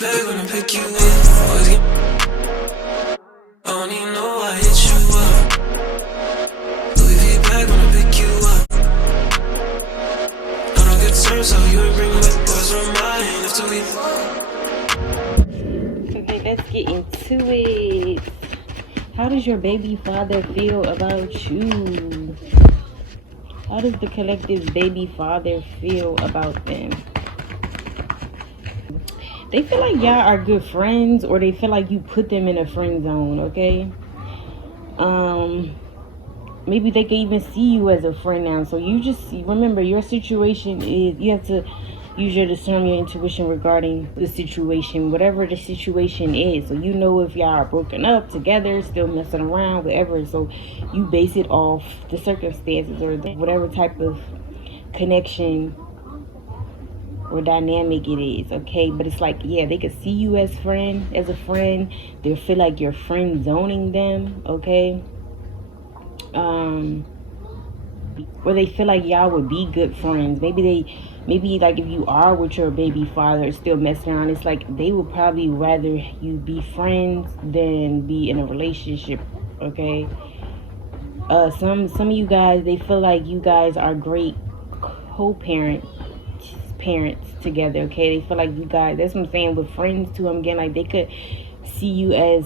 Back when I pick you up, always get. I don't even know I hit you up. Louis V back when I pick you up. I don't get terms, so you ain't bring back boys from mine after we. Okay, let's get into it. How does your baby father feel about you? How does the collective baby father feel about them? They feel like y'all are good friends, or they feel like you put them in a friend zone, okay? Maybe they can even see you as a friend now. So you just remember, your situation is, you have to use your discernment, your intuition regarding the situation, whatever the situation is. So you know if y'all are broken up, together, still messing around, whatever. So you base it off the circumstances or whatever type of connection or dynamic it is, okay? But it's like, yeah, they could see you as a friend. They feel like you're friend zoning them, okay? Or they feel like y'all would be good friends. Maybe like if you are with your baby father still messing around, it's like they would probably rather you be friends than be in a relationship, okay? Some of you guys, they feel like you guys are great parents together, okay? They feel like you guys, that's what I'm saying with friends too. I'm getting like they could see you as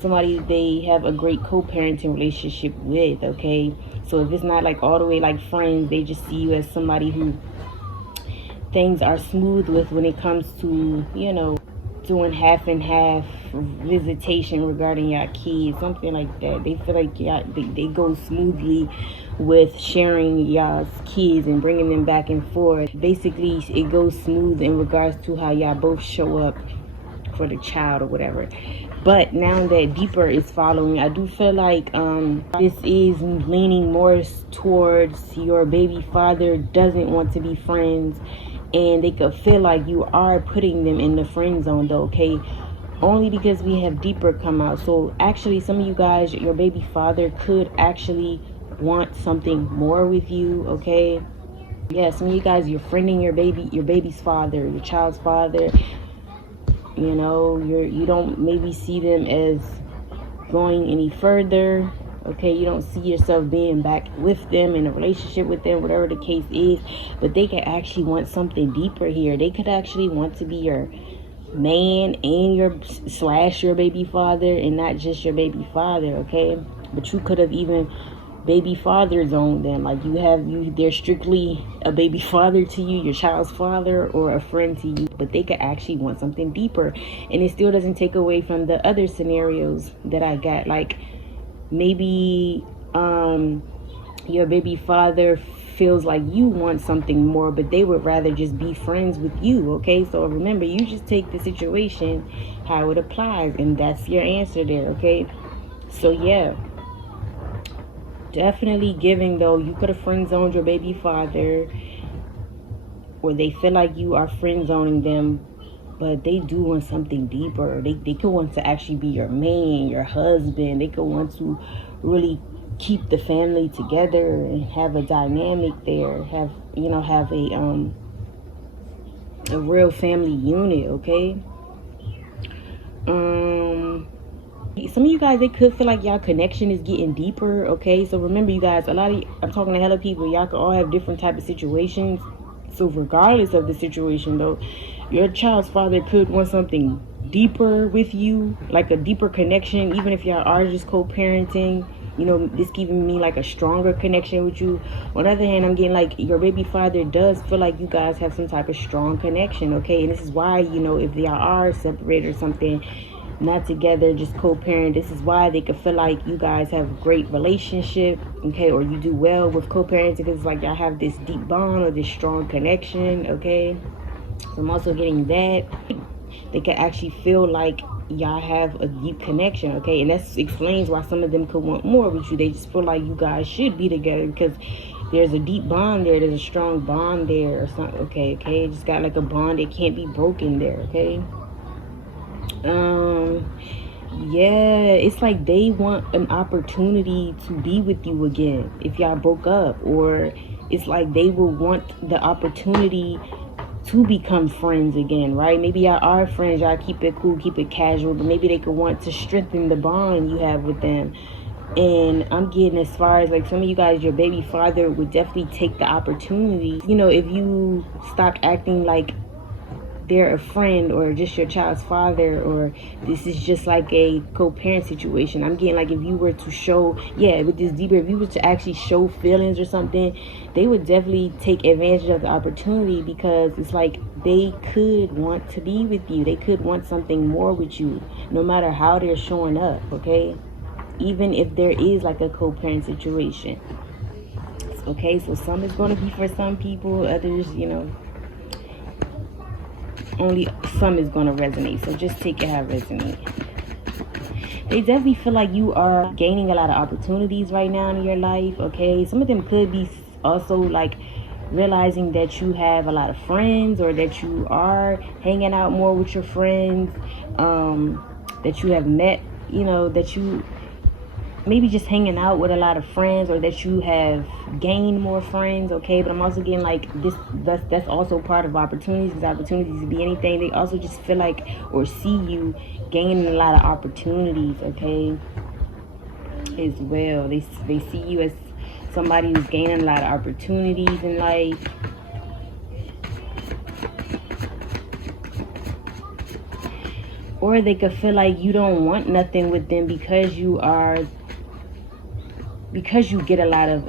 somebody they have a great co-parenting relationship with, okay? So if it's not like all the way like friends, they just see you as somebody who things are smooth with when it comes to, you know, doing half and half visitation regarding your kids, something like that. They feel like they go smoothly with sharing y'all's kids and bringing them back and forth. Basically, it goes smooth in regards to how y'all both show up for the child or whatever. But now that deeper is following, I do feel like this is leaning more towards your baby father doesn't want to be friends, and they could feel like you are putting them in the friend zone though, okay? Only because we have deeper come out. So actually, some of you guys, your baby father could actually want something more with you, okay? Yeah, some of you guys, you're friending your baby's father, your child's father. You know, you don't maybe see them as going any further, okay? You don't see yourself being back with them in a relationship with them, whatever the case is. But they could actually want something deeper here. They could actually want to be your man and your baby father, and not just your baby father, okay? But you could have even baby father zoned them, like they're strictly a baby father to you, your child's father, or a friend to you. But they could actually want something deeper, and it still doesn't take away from the other scenarios that I got. Like maybe your baby father feels like you want something more, but they would rather just be friends with you, okay? So remember, you just take the situation how it applies, and that's your answer there, okay? So yeah, definitely giving though. You could have friend zoned your baby father, or they feel like you are friend zoning them, but they do want something deeper. They could want to actually be your man, your husband. They could want to really keep the family together and have a dynamic there, have a real family unit, okay? Some of you guys, they could feel like y'all connection is getting deeper, okay? So remember, you guys, I'm talking to hella people, y'all could all have different type of situations. So regardless of the situation though, your child's father could want something deeper with you, like a deeper connection, even if y'all are just co-parenting. You know, this giving me like a stronger connection with you. On the other hand, I'm getting like your baby father does feel like you guys have some type of strong connection, okay? And this is why, you know, if y'all are separated or something, not together, just co-parent, this is why they could feel like you guys have a great relationship, okay? Or you do well with co-parenting, because it's like y'all have this deep bond or this strong connection, okay? So I'm also getting that they can actually feel like y'all have a deep connection, okay? And that explains why some of them could want more with you. They just feel like you guys should be together because there's a deep bond there, there's a strong bond there or something, okay? It just got like a bond that can't be broken there, okay? Yeah, it's like they want an opportunity to be with you again if y'all broke up, or it's like they will want the opportunity to become friends again, right? Maybe y'all are friends, y'all keep it cool, keep it casual, but maybe they could want to strengthen the bond you have with them. And I'm getting as far as like some of you guys, your baby father would definitely take the opportunity. You know, if you stop acting like they're a friend or just your child's father, or this is just like a co-parent situation. I'm getting like if you were to show, with this deeper, if you were to actually show feelings or something, they would definitely take advantage of the opportunity, because it's like they could want to be with you. They could want something more with you, no matter how they're showing up, okay? Even if there is like a co-parent situation. Okay, so some is going to be for some people, others, only some is going to resonate. So just take it how it resonates. They definitely feel like you are gaining a lot of opportunities right now in your life, okay? Some of them could be also like realizing that you have a lot of friends, or that you are hanging out more with your friends, that you have met, that you maybe just hanging out with a lot of friends, or that you have gained more friends, okay? But I'm also getting like this, that's also part of opportunities, because opportunities could be anything. They also just feel like or see you gaining a lot of opportunities, okay, as well. They see you as somebody who's gaining a lot of opportunities in life. Or they could feel like you don't want nothing with them because you get a lot of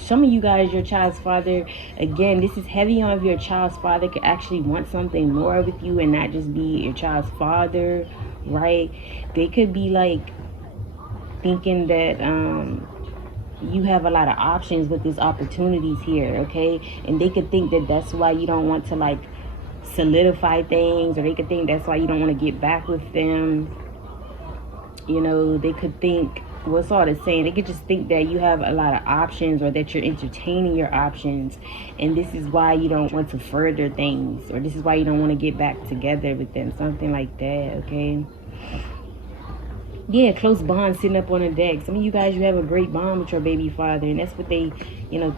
some of you guys, your child's father, again, this is heavy on if your child's father could actually want something more with you and not just be your child's father, right? They could be like thinking that you have a lot of options with these opportunities here, okay? And they could think that that's why you don't want to like solidify things, or they could think that's why you don't want to get back with them. They could think, what's all the saying? They could just think that you have a lot of options, or that you're entertaining your options, and this is why you don't want to further things, or this is why you don't want to get back together with them, something like that, okay? Yeah, close bond sitting up on the deck. Some of you guys, you have a great bond with your baby father, and that's what they,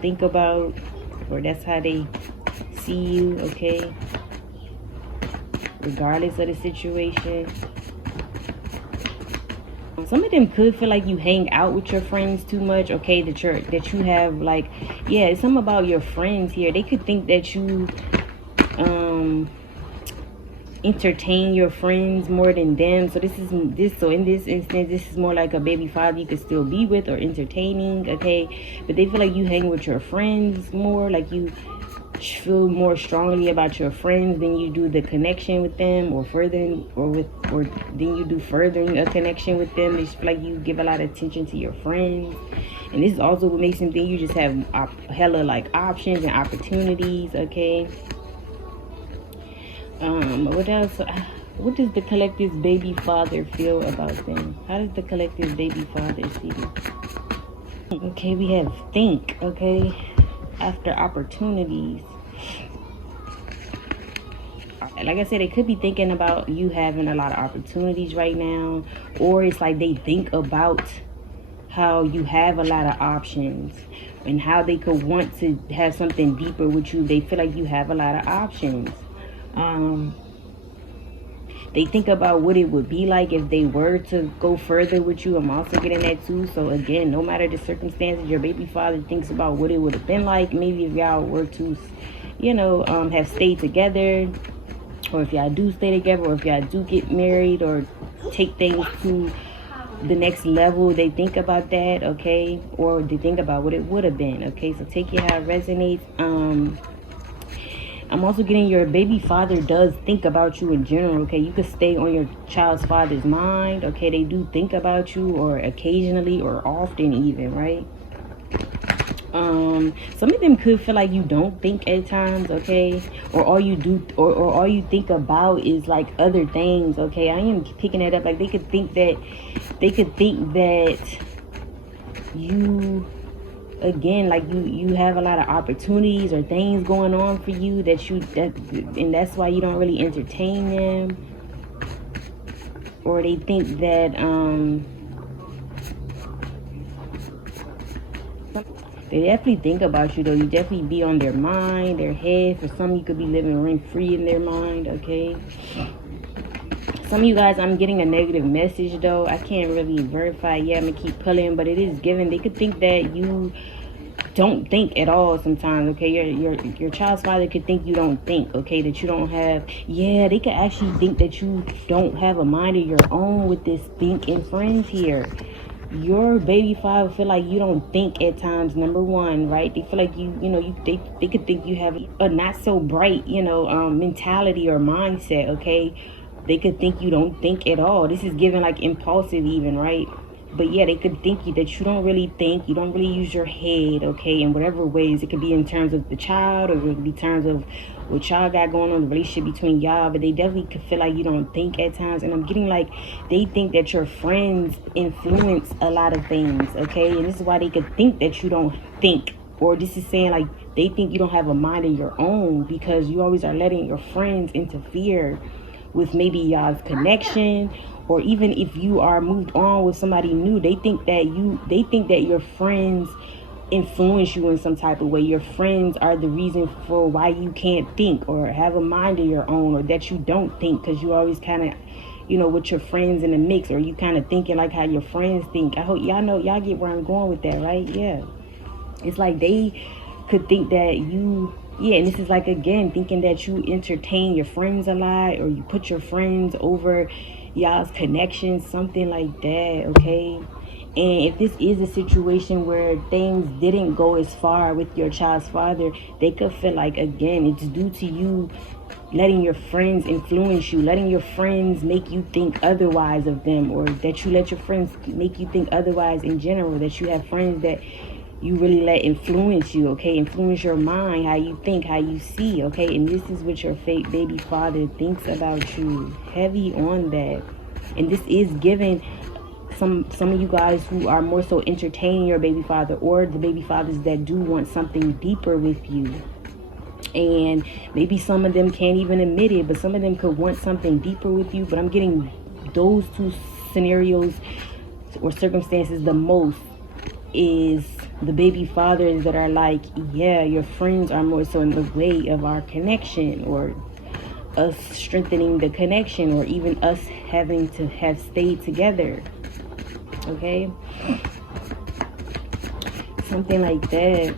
think about, or that's how they see you, okay? Regardless of the situation. Some of them could feel like you hang out with your friends too much, okay? That you have like, it's something about your friends here. They could think that you entertain your friends more than them. So in this instance, this is more like a baby father you could still be with or entertaining, okay? But they feel like you hang with your friends more, like you feel more strongly about your friends than you do the connection with them, or furthering a connection with them. They feel like you give a lot of attention to your friends, and this is also what makes them think you just have hella like options and opportunities, okay? What else? What does the collective's baby father feel about them? How does the collective's baby father see them? Okay, we have think, okay? After opportunities, like I said, they could be thinking about you having a lot of opportunities right now, or it's like they think about how you have a lot of options and how they could want to have something deeper with you. They feel like you have a lot of options. They think about what it would be like if they were to go further with you. I'm also getting that too. So again, no matter the circumstances, your baby father thinks about what it would have been like maybe if y'all were to have stayed together, or if y'all do stay together, or if y'all do get married or take things to the next level. They think about that, okay? Or they think about what it would have been, okay? So take it how it resonates. I'm also getting your baby father does think about you in general, okay? You could stay on your child's father's mind, okay? They do think about you, or occasionally or often even, right? Some of them could feel like you don't think at times, okay? Or all you do, or all you think about is like other things, okay? I am picking it up. Like they could think that you, again, like you have a lot of opportunities or things going on for you and that's why you don't really entertain them. Or they think that They definitely think about you though. You definitely be on their mind, their head. For some, you could be living rent free in their mind, okay? Some of you guys, I'm getting a negative message though. I can't really verify. Yeah, I'm gonna keep pulling, but it is given. They could think that you don't think at all sometimes, okay? Your child's father could think you don't think, okay? That you don't have, yeah, they could actually think that you don't have a mind of your own with this thinking friends here. Your baby father feel like you don't think at times, number one, right? They feel like they could think you have a not so bright, mentality or mindset, okay? They could think you don't think at all. This is given like impulsive even, right? But yeah, they could think that you don't really think, you don't really use your head, okay, in whatever ways. It could be in terms of the child, or it could be in terms of what y'all got going on, the relationship between y'all. But they definitely could feel like you don't think at times. And I'm getting like they think that your friends influence a lot of things, okay? And this is why they could think that you don't think. Or this is saying like they think you don't have a mind of your own, because you always are letting your friends interfere with maybe y'all's connection. Or even if you are moved on with somebody new, they think that your friends influence you in some type of way. Your friends are the reason for why you can't think or have a mind of your own, or that you don't think, because you always kind of, with your friends in the mix, or you kind of thinking like how your friends think. I hope y'all get where I'm going with that, right? Yeah. It's like they could think that you, yeah, and this is like, again, thinking that you entertain your friends a lot, or you put your friends over y'all's connections, something like that, okay? And if this is a situation where things didn't go as far with your child's father, they could feel like, again, it's due to you letting your friends influence you, letting your friends make you think otherwise of them, or that you let your friends make you think otherwise in general, that you have friends that you really let influence you, okay? Influence your mind, how you think, how you see, okay? And this is what your fake baby father thinks about you. Heavy on that. And this is giving some of you guys who are more so entertaining your baby father, or the baby fathers that do want something deeper with you. And maybe some of them can't even admit it, but some of them could want something deeper with you. But I'm getting those two scenarios or circumstances the most is the baby fathers that are like, yeah, your friends are more so in the way of our connection, or us strengthening the connection, or even us having to have stayed together, okay? Something like that.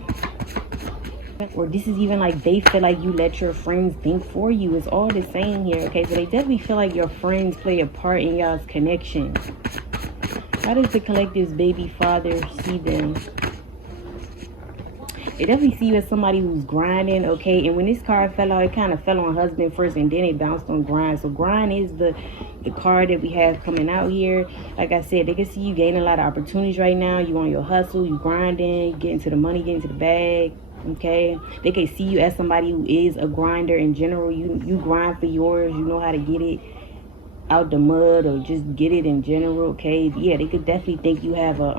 Or this is even like they feel like you let your friends think for you. It's all the same here, okay? So they definitely feel like your friends play a part in y'all's connection. How does the collective's baby father see them? They definitely see you as somebody who's grinding, okay? And when this card fell out, it kind of fell on husband first, and then it bounced on grind. So grind is the card that we have coming out here. Like I said, they can see you gaining a lot of opportunities right now. You on your hustle, you grinding, you getting to the money, getting to the bag, okay? They can see you as somebody who is a grinder in general. You grind for yours. You know how to get it out the mud, or just get it in general, okay? Yeah, they could definitely think you have a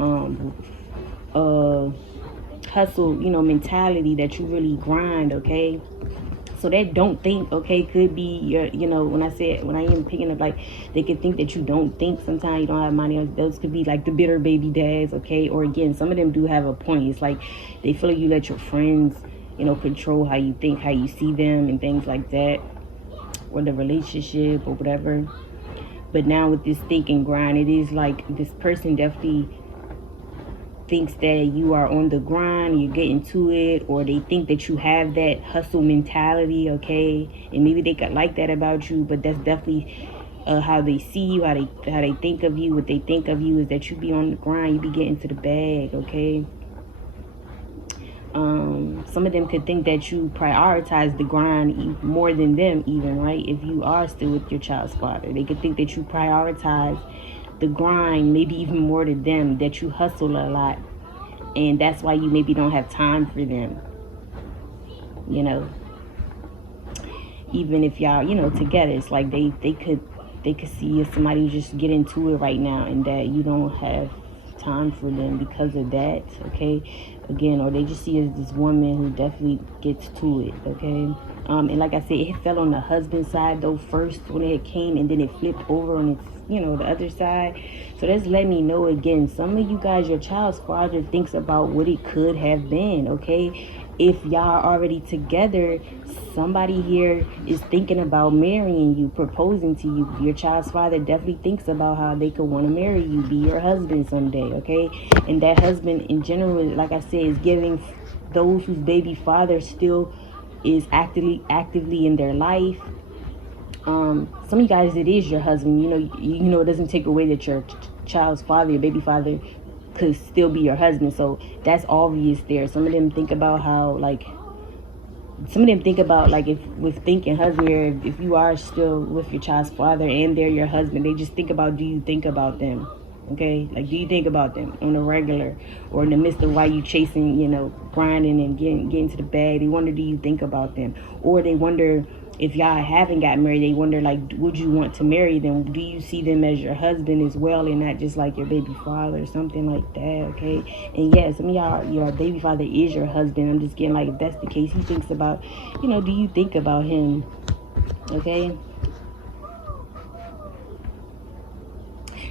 hustle, mentality, that you really grind, okay? So that don't think, okay, could be your, when I am picking up, like, they could think that you don't think sometimes, you don't have money. Those could be like the bitter baby dads, okay? Or again, some of them do have a point. It's like they feel like you let your friends, control how you think, how you see them, and things like that, or the relationship or whatever. But now with this think and grind, it is like this person definitely thinks that you are on the grind, you're getting to it, or they think that you have that hustle mentality, okay? And maybe they could like that about you, but that's definitely how they see you, how they think of you. What they think of you is that you be on the grind, you be getting to the bag, okay? Some of them could think that you prioritize the grind more than them even, right? If you are still with your child's father, they could think that you prioritize the grind maybe even more than them, that you hustle a lot, and that's why you maybe don't have time for them, even if y'all, together. It's like they could see you as somebody who just get into it right now, and that you don't have time for them because of that, okay? Again, or they just see you as this woman who definitely gets to it, okay? And like I said, it fell on the husband's side though first when it came, and then it flipped over on its, the other side. So that's letting me know again, some of you guys, your child's father thinks about what it could have been, okay? If y'all are already together, somebody here is thinking about marrying you, proposing to you. Your child's father definitely thinks about how they could want to marry you, be your husband someday, okay? And that husband in general, like I said, is giving those whose baby father still is actively in their life. Some of you guys, it is your husband. It doesn't take away that your child's father, your baby father, could still be your husband. So that's obvious there. Some of them think about how, like, if with thinking husband, or if you are still with your child's father and they're your husband, they just think about, do you think about them? Okay, like, do you think about them on a regular, or in the midst of while you chasing, grinding and getting to the bag? They wonder, do you think about them? Or they wonder, if y'all haven't got married, they wonder, like, would you want to marry them? Do you see them as your husband as well, and not just like your baby father or something like that? Okay, and yeah, some of y'all, your baby father is your husband. I'm just getting, like, if that's the case, he thinks about, do you think about him? Okay.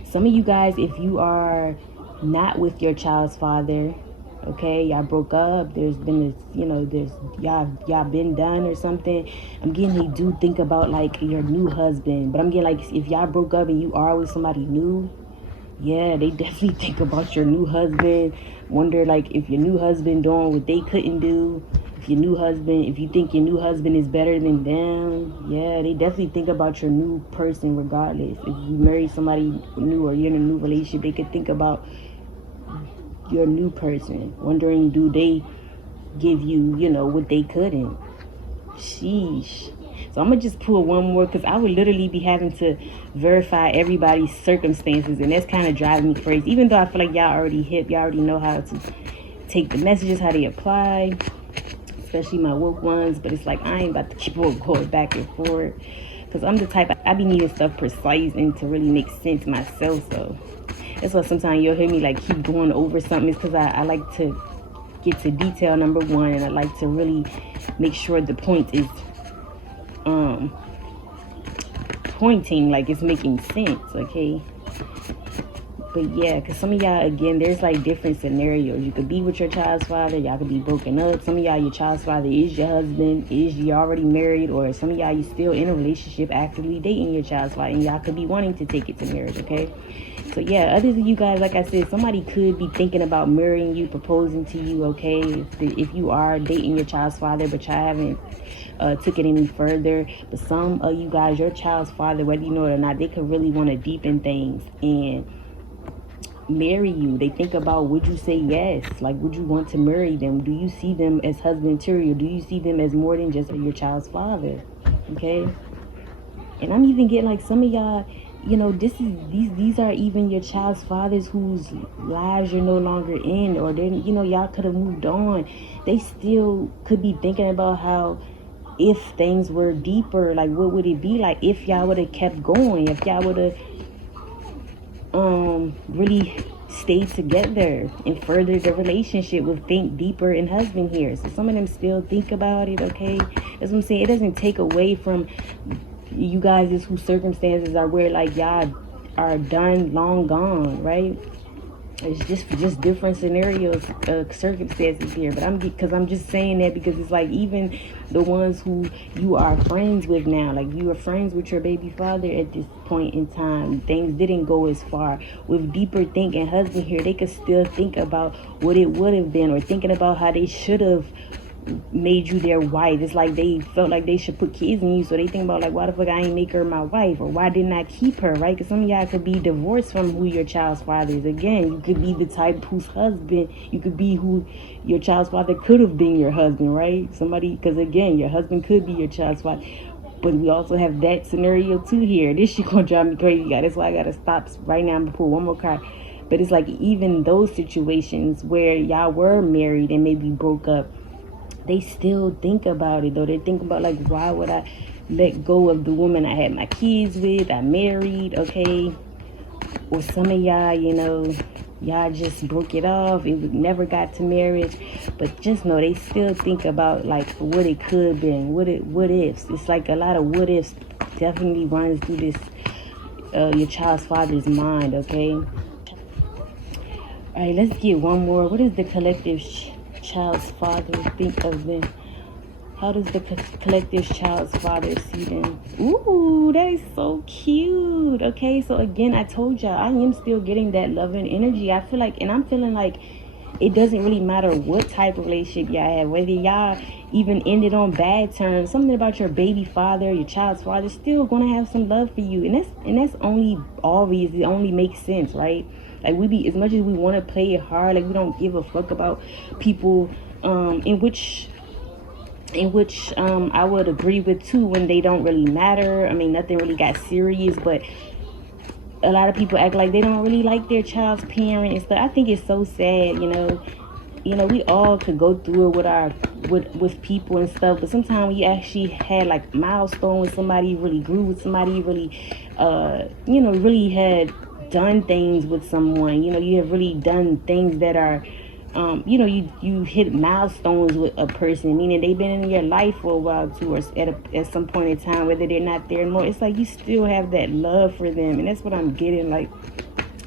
Some of you guys, if you are not with your child's father, okay, y'all broke up, there's been this, y'all been done or something, I'm getting, they do think about, like, your new husband. But I'm getting, like, if y'all broke up and you are with somebody new, yeah, they definitely think about your new husband. Wonder, like, if your new husband doing what they couldn't do. If you think your new husband is better than them, yeah, they definitely think about your new person regardless. If you marry somebody new or you're in a new relationship, they could think about your new person. Wondering, do they give you, what they couldn't? Sheesh. So I'm going to just pull one more, because I would literally be having to verify everybody's circumstances, and that's kind of driving me crazy. Even though I feel like y'all already hip, y'all already know how to take the messages, how they apply, especially my woke ones. But it's like, I ain't about to keep on going back and forth, because I'm the type, I be needing stuff precise and to really make sense myself. So that's why sometimes you'll hear me, like, keep going over something. It's because I like to get to detail, number one, and I like to really make sure the point is pointing, like it's making sense, okay? But yeah, because some of y'all, again, there's like different scenarios. You could be with your child's father, y'all could be broken up. Some of y'all, your child's father is your husband, is you already married, or some of y'all, you still in a relationship, actively dating your child's father, and y'all could be wanting to take it to marriage, okay? So yeah, other than you guys, like I said, somebody could be thinking about marrying you, proposing to you, okay? If you are dating your child's father, but y'all haven't took it any further. But some of you guys, your child's father, whether you know it or not, they could really want to deepen things and marry you. They think about, would you say yes? Like, would you want to marry them? Do you see them as husband material? Do you see them as more than just your child's father? Okay. And I'm even getting, like, some of y'all, these are even your child's fathers whose lives you're no longer in, or they, y'all could have moved on. They still could be thinking about how, if things were deeper, like, what would it be like if y'all would have kept going, if y'all would have really stayed together and furthered the relationship with think deeper and husband here. So some of them still think about it, okay? That's what I'm saying. It doesn't take away from you guys whose circumstances are where, like, y'all are done, long gone, right? It's just different scenarios, circumstances here. But I'm just saying that because it's like, even the ones who you are friends with now, like you were friends with your baby father at this point in time, things didn't go as far. With deeper thinking husband here, they could still think about what it would have been, or thinking about how they should have made you their wife. It's like they felt like they should put kids in you, so they think about, like, why the fuck I ain't make her my wife, or why didn't I keep her, right? Because some of y'all could be divorced from who your child's father is. Again, you could be the type whose husband, you could be who your child's father could have been your husband, right? Somebody, because again, your husband could be your child's father. But we also have that scenario too here. This shit gonna drive me crazy, guys. That's why I gotta stop right now and pull one more card. But it's like, even those situations where y'all were married and maybe broke up, they still think about it, though. They think about, like, why would I let go of the woman I had my kids with, I married, okay? Or some of y'all, y'all just broke it off, it never got to marriage, but just know they still think about like what it could have been, what ifs. It's like a lot of what ifs definitely runs through this your child's father's mind, okay? All right, let's get one more. What does the collective child's father think of them? How does the collective child's father see them? Ooh, that is so cute. Okay, so again, I told y'all, I am still getting that loving energy. I feel like, and I'm feeling like it doesn't really matter what type of relationship y'all have, whether y'all even ended on bad terms, something about your baby father, your child's father, still gonna have some love for you. And that's only obvious. It only makes sense, right? Like, we be, as much as we want to play it hard, like we don't give a fuck about people in which I would agree with too, when they don't really matter. I mean, nothing really got serious, but a lot of people act like they don't really like their child's parent and stuff. I think it's so sad, we all could go through it with people and stuff, but sometimes when you actually had like milestone with somebody, you really grew with somebody, you really really had done things with someone, you have really done things that are you hit milestones with a person, meaning they've been in your life for a while too, or at some point in time, whether they're not there anymore. It's like you still have that love for them, and that's what I'm getting. Like,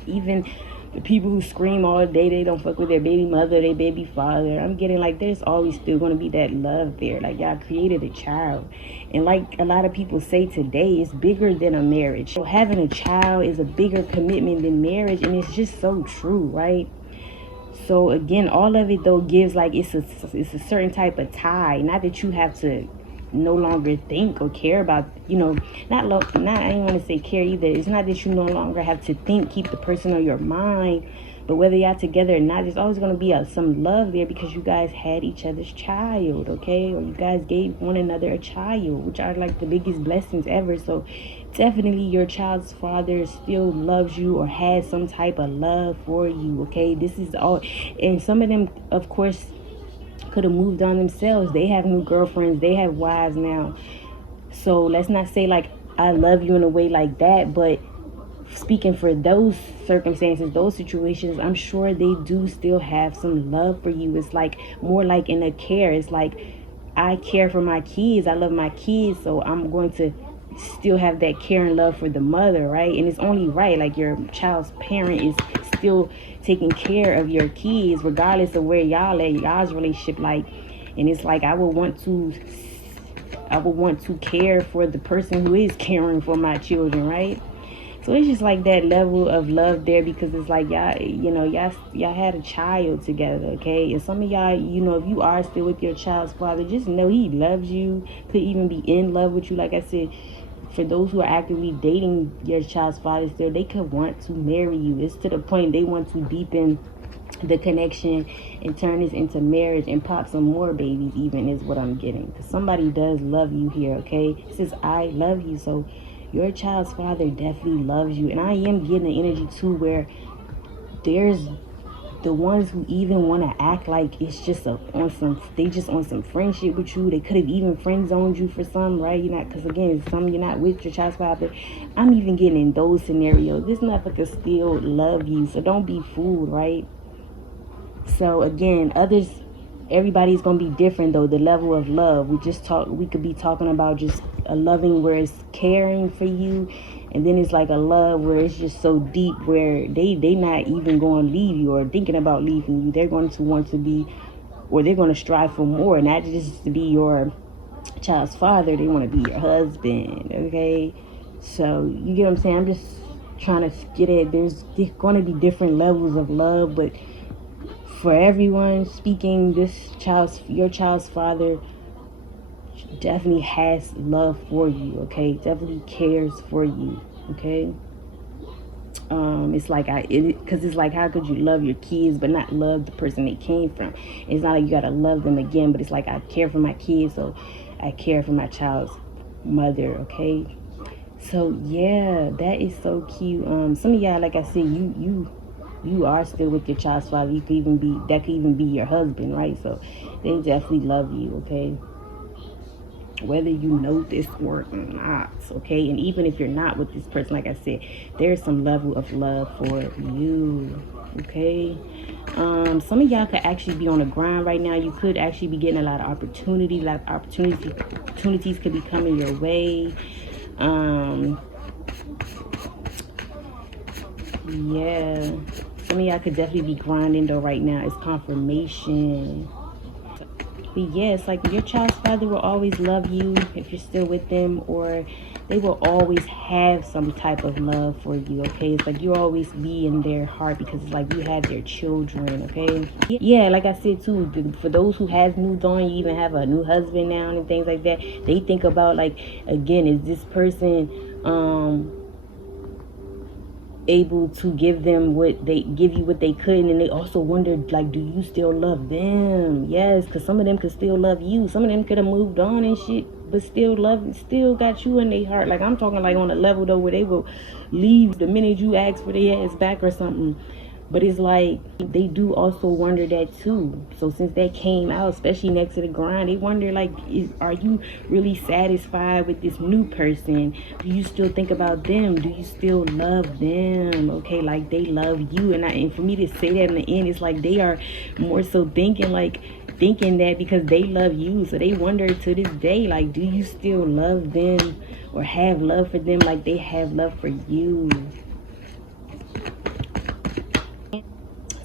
even the people who scream all day they don't fuck with their baby mother, their baby father, I'm getting like there's always still going to be that love there. Like, y'all created a child, and like a lot of people say today, it's bigger than a marriage. So having a child is a bigger commitment than marriage, and it's just so true, right? So again, all of it though gives like it's a certain type of tie. Not that you have to no longer think or care about, not I don't want to say care either. It's not that you no longer have to keep the person on your mind, but whether y'all together or not, there's always going to be some love there because you guys had each other's child, okay? Or you guys gave one another a child, which are like the biggest blessings ever. So definitely your child's father still loves you or has some type of love for you, okay? This is all. And some of them, of course, could have moved on themselves. They have new girlfriends, they have wives now. So let's not say like I love you in a way like that, but speaking for those circumstances, those situations, I'm sure they do still have some love for you. It's like more like in a care. It's like, I care for my kids, I love my kids, so I'm going to still have that care and love for the mother, right? And it's only right. Like, your child's parent is still taking care of your kids regardless of where y'all's relationship like. And it's like, I would want to care for the person who is caring for my children, right? So it's just like that level of love there, because it's like y'all had a child together, okay? And some of y'all, if you are still with your child's father, just know he loves you, could even be in love with you. Like I said, for those who are actively dating your child's father still, they could want to marry you. It's to the point they want to deepen the connection and turn this into marriage and pop some more babies even, is what I'm getting. Because somebody does love you here, okay? It says, I love you. So your child's father definitely loves you. And I am getting the energy too where there's the ones who even want to act like it's just on some friendship with you. They could have even friend zoned you for some, right? Because again, some you're not with your child's father. I'm even getting in those scenarios. This motherfucker still love you, so don't be fooled, right? So again, everybody's gonna be different though. The level of love, we could be talking about just a loving where it's caring for you, and then it's like a love where it's just so deep where they not even going to leave you or thinking about leaving you. They're going to want to be, or they're going to strive for more, not just to be your child's father. They want to be your husband, okay? So you get what I'm saying? I'm just trying to get it. There's going to be different levels of love, but for everyone speaking, your child's father definitely has love for you, okay? Definitely cares for you, okay? It's like because it's like, how could you love your kids but not love the person they came from? It's not like you gotta love them again, but it's like, I care for my kids, so I care for my child's mother, okay? So yeah, that is so cute. Some of y'all, like I said, you are still with your child's father. That could even be your husband, right? So they definitely love you, okay? Whether you know this or not, okay? And even if you're not with this person, like I said, there's some level of love for you, okay? Some of y'all could actually be on the grind right now. You could actually be getting a lot of opportunities. A lot of opportunities could be coming your way. Yeah, some of y'all could definitely be grinding though right now. It's confirmation. But yeah, it's like your child's father will always love you if you're still with them, or they will always have some type of love for you, okay? It's like you'll always be in their heart because it's like you have their children, okay? Yeah, like I said too, for those who has moved on, you even have a new husband now and things like that, they think about like, again, is this person able to give them what they give you what they couldn't, and they also wondered like, do you still love them? Yes, because some of them could still love you. Some of them could have moved on and shit, but still got you in their heart. Like, I'm talking like on a level though where they will leave the minute you ask for their ass back or something. But it's like they do also wonder that too. So since that came out, especially next to the grind, they wonder like, are you really satisfied with this new person? Do you still think about them? Do you still love them? Okay, like they love you. And for me to say that in the end, it's like they are more so thinking that because they love you. So they wonder to this day, like, do you still love them or have love for them like they have love for you?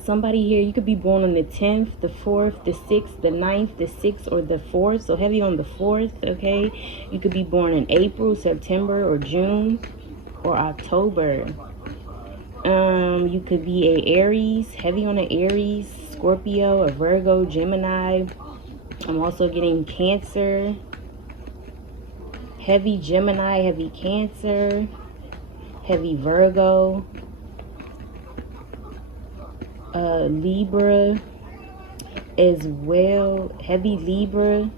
Somebody here, you could be born on the 10th, the 4th, the 6th, the 9th, the 6th, or the 4th. So heavy on the 4th, okay? You could be born in April, September, or June, or October. You could be a Aries, heavy on the Aries, Scorpio, a Virgo, Gemini. I'm also getting Cancer, heavy Gemini, heavy Cancer, heavy Virgo, Libra as well, heavy Libra,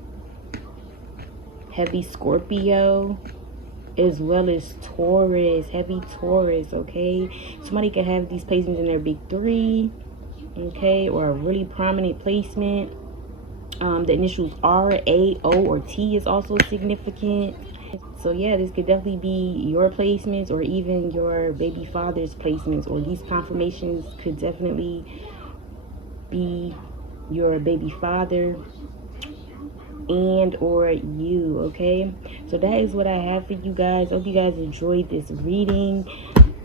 heavy Scorpio, as well as Taurus, heavy Taurus, okay? Somebody could have these placements in their big three, okay, or a really prominent placement. The initials R, A, O, or T is also significant. So yeah, this could definitely be your placements or even your baby father's placements, or these confirmations could definitely be your baby father and or you, okay? So that is what I have for you guys. Hope you guys enjoyed this reading.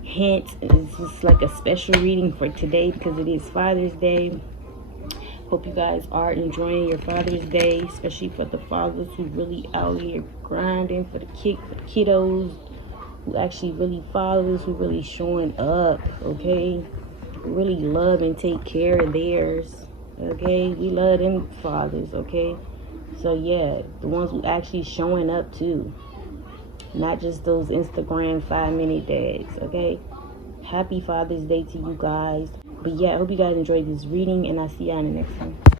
Hint, it's just like a special reading for today because it is Father's Day. Hope you guys are enjoying your Father's Day, especially for the fathers who really out here grinding for the kiddos, who actually really fathers, who really showing up, okay? Really love and take care of theirs, okay? We love them fathers, okay? So yeah, the ones who actually showing up too, not just those Instagram 5-minute dads, okay? Happy Father's Day to you guys. But yeah, I hope you guys enjoyed this reading, and I'll see y'all in the next one.